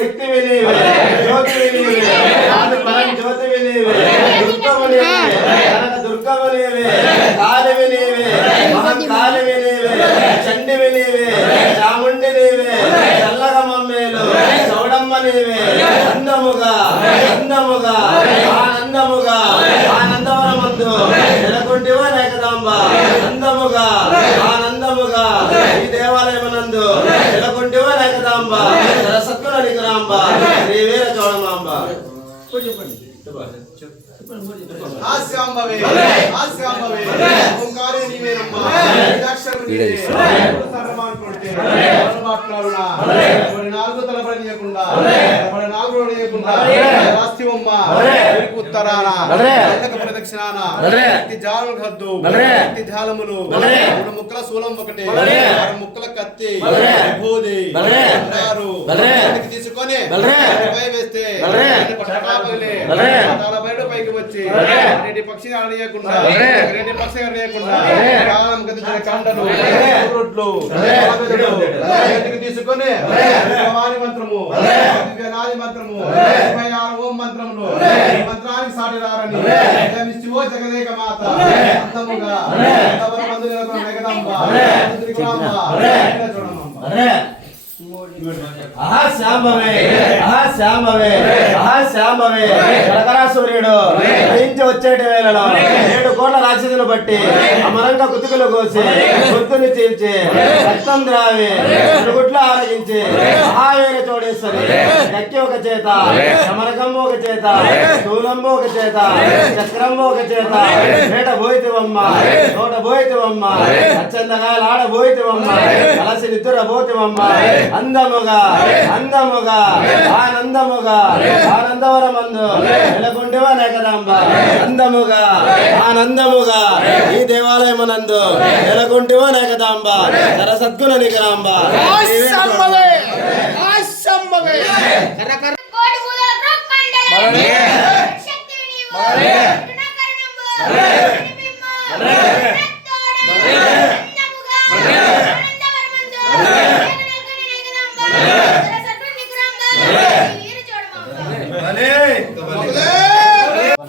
శక్తి వినేవే, జ్యోతి వినేవే, ఆది పరం జ్యోతి వినేవే, దుర్గము వినేవే, కనక దుర్గము వినేవే, కాళి వినేవే, మహంకాళి వినేవే, చండి వినేవే, చాముండి నీవే, చల్లగా మమ్మేలు, చౌడమ్మ నీవే, అందముగా అందముగా ఆనందముగా ఆనందవరమందు నెలకొంటివా నేకదాంబ, అందముగా ఆనందముగా ఈ దేవాలయమునందు నెలకొంటివా నేకదాంబ, సరసత్తుల నిగురాంబ, శ్రీ వీర చౌడమాంబ. ఆశ్యాంబవే ఆశ్యాంబవే ఓంకారే నీవేనమ్మ అక్షరం నీవే సర్వమాన్కొంటే సర్వమాట్లాడునా మరి నాలుగు తలపడనియకుండా మరి నాలుగు నియకుండా రాస్తివమ్మ వీరికి ఉత్తరాన అన్నక ప్రదక్షిణాన శక్తి జాలం హద్దు శక్తి ధ్యాలములు మూడు ముక్కల శూలం ఒకటి ఆరు ముక్కల కత్తి విభూది అన్నారు తీసుకొని పై వేస్తే పట్టకాపలే బయట పైకి వచ్చి రెడ్డి పక్షి ఆడనీయకుండా రెడ్డి పక్షి ఆడనీయకుండా కాలం గతించిన కండలు రొట్లు తీసుకొని భవాని మంత్రము దివ్యనాది మంత్రము 26 ఓం మంత్రములు ఈ మంత్రానికి సాటి రారని జమిస్తివో జగదేక మాత అంతముగా అంతవర మందులకు మెగదంబ త్రిగుణాంబ చూడమ్మ. శ్యాంబవే శ్యాంబవే శ్యాంబవే కనకరాసూర్యుడు జయించి వచ్చేటి వేళలో 7 కోట్ల రాక్షసులు బట్టి అమరంగా కుతుకులు కోసి గొంతుని చీల్చి రక్తం ద్రావి గుడ్లు ఆరగించి మహావీర చోడేశ్వరి గక్కి ఒక చేత సమరకంబు ఒక చేత శూలంబు ఒక చేత చక్రంబు ఒక చేత వేట బోయితివమ్మ తోట బోయితివమ్మ అచ్చందగాలాడ బోయితివమ్మ కలసి నిద్ర బోతివమ్మ అందముగా అందముగా ఆనందముగా ఆనందవరమందు నెలకొంటివా నేకదాంబ, అందముగా ఆనందముగా ఈ దేవాలయమునందు నెలకొంటివా నేకదాంబ, సరసద్గుణ నిగరాంబ.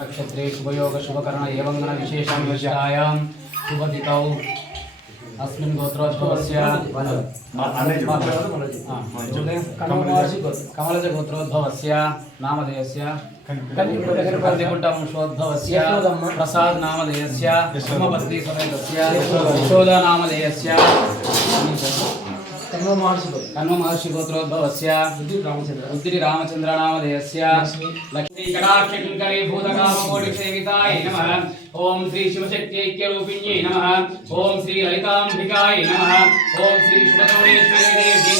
नक्षत्रे शुभयोग शुभकर्ण एवं गण विशेषं विषयायां शुभदितौ अस्मिन् गोत्रोद्भवस्य कमलज गोत्रोद्भवस्य नामधेयस्य कंदिकुंट वंशोद्भवस्य प्रसाद नामधेयस्य सोमपत्नी समेतस्य यशोदा नामधेयस्य कण्व महर्षि गोत्रोद्भवस्य उद्दिरि रामचंद्र नामधेयस्य लक्ष्मी कटाक्ष किंकरी भूतकामकोटि सेविताय नमः। ओम श्री शिवशक्ति ऐक्यरूपिण्यै नमः। ओम श्री ललितांबिकाय नमः। ओम श्री शुभचौडेश्वरी देवी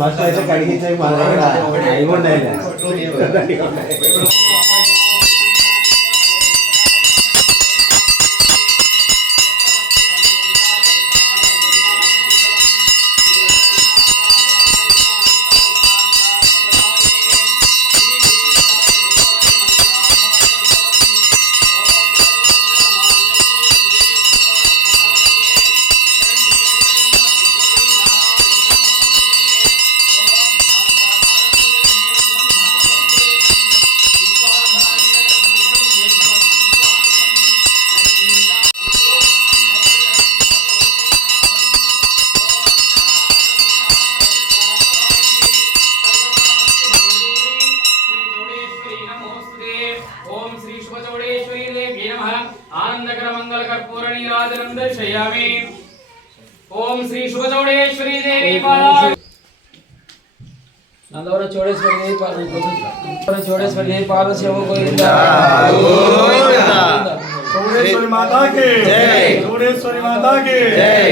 మస్తు అయితే కడిగించే నందవరం చోడేశ్వరి దేవి చోడేశ్వరి దేవి పాద సేవ గోవిందా చౌడేశ్వరి మాతాకి జై చౌడేశ్వరి మాతాకి జై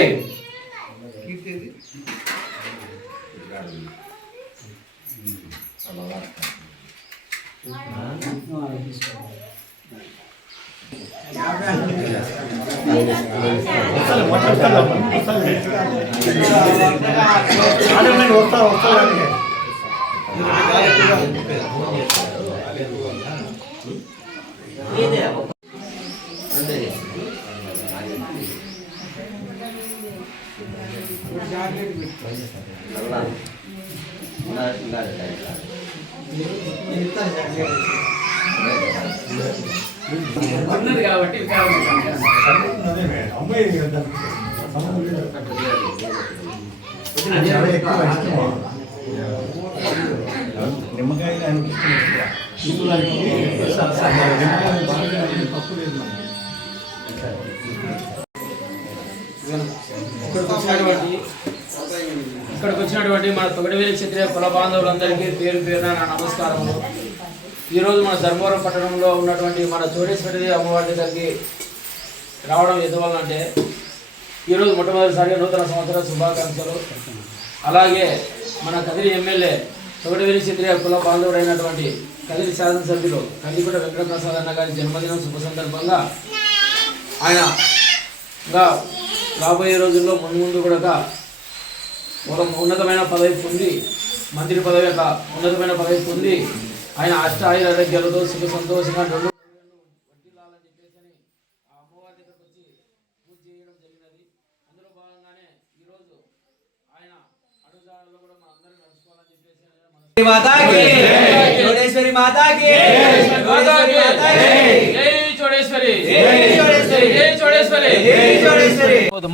ఉన్నది కాబట్టి ఇక్కడికి వచ్చినటువంటి మన తొగడవేలి క్షత్రియ కుల బాంధవులందరికీ పేరు పేరున నా నమస్కారములు. ఈరోజు మన ధర్మవరం పట్టణంలో ఉన్నటువంటి మన చోడేశ్వరి అమ్మవారి దగ్గరికి రావడం ఎందువల్లంటే ఈరోజు మొట్టమొదటిసారిగా నూతన సంవత్సర శుభాకాంక్షలు. అలాగే మన కదిరి ఎమ్మెల్యే తొగడవేలి క్షత్రియ కుల బాంధవుడైనటువంటి కదిరి శాసనసభ్యులు కందికొండ వెంకటప్రసాద్ అన్న గారి జన్మదినం శుభ సందర్భంగా ఆయన ఇంకా రాబోయే రోజుల్లో ముందు కూడా ఒక ఉన్నతమైన పదవి పొంది మంత్రి పదవి యొక్క ఉన్నతమైన పదవి పొంది ఆయన అష్టాయుర ఆరోగ్యాలతో సుఖ సంతోషంగా రెండు వడ్డీలాలని చెప్పేసి ఆ అమ్మవారి దగ్గరకు వచ్చి పూజ చేయడం జరిగినది. అందులో భాగంగానే ఈరోజు ఆయన అడుగుదారుల్లో కూడా మన అందరూ నడుచుకోవాలని చెప్పేసి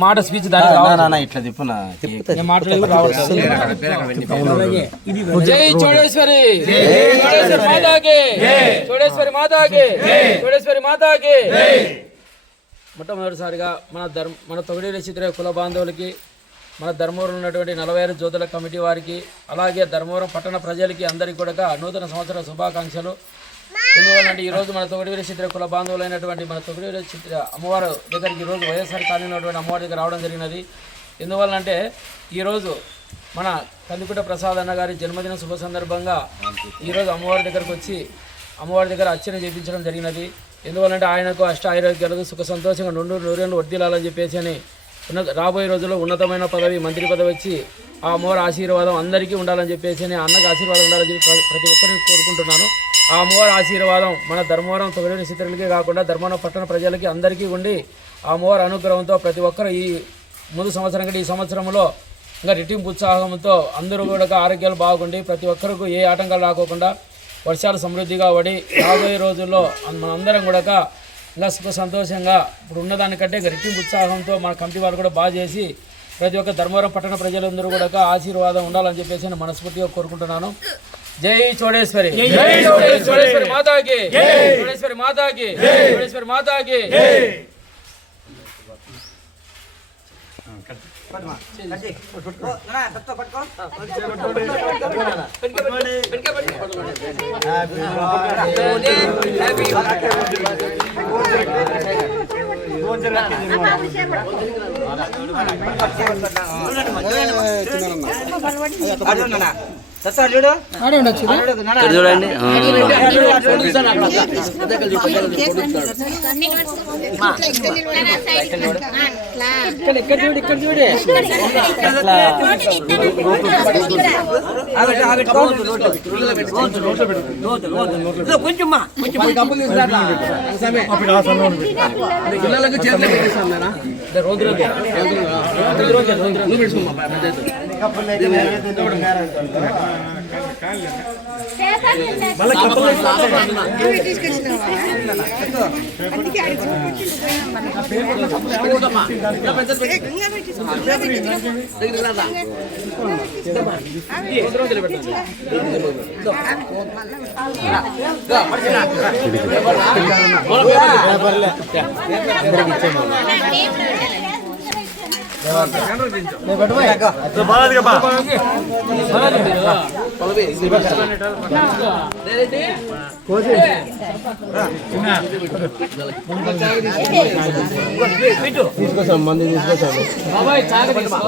మాట స్పీచ్ ఇట్లా చెప్పునా జై చోడేశ్వరి చోడేశ్వరి మాతాకి చోడేశ్వరి మాతాకి చోడేశ్వరి మాతాకి. మొట్టమొదటిసారిగా మన తొగడేలి క్షత్రియ కుల బాంధవులకి మన ధర్మవరం ఉన్నటువంటి 46 జ్యోతుల కమిటీ వారికి అలాగే ధర్మవరం పట్టణ ప్రజలకి అందరికీ కూడా నూతన సంవత్సర శుభాకాంక్షలు. ఎందువల్లంటే ఈరోజు మన తొగడవేలి క్షత్రియ కుల బాంధవులైనటువంటి మన తొగడవేలి క్షత్రియ అమ్మవారు దగ్గరికి ఈరోజు వైఎస్ఆర్ కాలనీ ఉన్నటువంటి అమ్మవారి దగ్గర రావడం జరిగినది. ఎందువల్లంటే ఈరోజు మన కందికొండ ప్రసాద్ అన్న గారి జన్మదిన శుభ సందర్భంగా ఈరోజు అమ్మవారి దగ్గరకు వచ్చి అమ్మవారి దగ్గర అర్చన చేయించడం జరిగినది. ఎందువల్లంటే ఆయనకు అష్ట ఆరోగ్యాలకు సుఖ సంతోషంగా నూరేళ్ళు వర్ధిల్లాలని చెప్పేసి అని రాబోయే రోజుల్లో ఉన్నతమైన పదవి మంత్రి పదవి వచ్చి ఆ అమ్మవారి ఆశీర్వాదం అందరికీ ఉండాలని చెప్పేసి అని అన్నకు ఆశీర్వాదం ఉండాలని చెప్పి ప్రతి ఒక్కరిని కోరుకుంటున్నాను. ఆ అమ్మవారి ఆశీర్వాదం మన ధర్మవరం తొగడేలి క్షత్రియులకే కాకుండా ధర్మవరం పట్టణ ప్రజలకి అందరికీ ఉండి ఆ అమ్మవారి అనుగ్రహంతో ప్రతి ఒక్కరు ఈ ముందు సంవత్సరం కంటే ఈ సంవత్సరంలో ఇంకా రెట్టింపు ఉత్సాహంతో అందరూ కూడా ఆరోగ్యాలు బాగుండి ప్రతి ఒక్కరికి ఏ ఆటంకాలు రాకోకుండా వర్షాలు సమృద్ధిగా పడి రాబోయే రోజుల్లో మనందరం కూడా ఇంకా సుఖ సంతోషంగా ఇప్పుడు ఉన్నదానికంటే రెట్టింపు ఉత్సాహంతో మన కమిటీ వారు కూడా బాగా చేసి ప్రతి ఒక్క ధర్మవరం పట్టణ ప్రజలందరూ కూడా ఆశీర్వాదం ఉండాలని చెప్పేసి నేను మనస్ఫూర్తిగా కోరుకుంటున్నాను. జై చోడేశ్వరి చోడేశ్వరి మాతాకి చోడేశ్వరి మాతాకి చోడేశ్వరి మాతాకి. చూడండి బాలాదిగా బా తీసుకొచ్చాం మంది తీసుకొచ్చాము బాబాయ్ చాగ తీసుకో